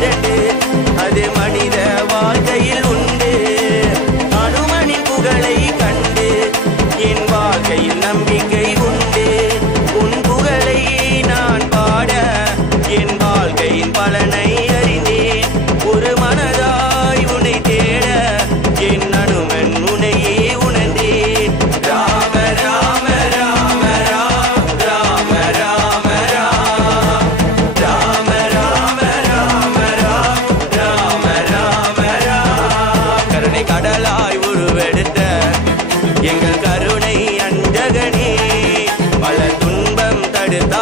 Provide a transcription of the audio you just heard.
இரண்டு அது மனித வாழ்க்கையில் உண்டு. அனுமனின் புகழை கண்டு என் வாழ்க்கையில் நம்பிக்கை உண்டு. உன் புகழை நான் பாட என் வாழ்க்கையின் பலனை அறிந்தேன். ஒரு மனதாய் உன்னை தேட என் அனுமன் உன்னையே உணர்ந்தேன். ராம ராம ராம ராம ராம ராம ராம ராம ராம ராம ராம ராம ராம. கருணை கடலாய் உருவெடுத்த எங்கள் கருணை அண்டகனே, பல துன்பம் தடுத்த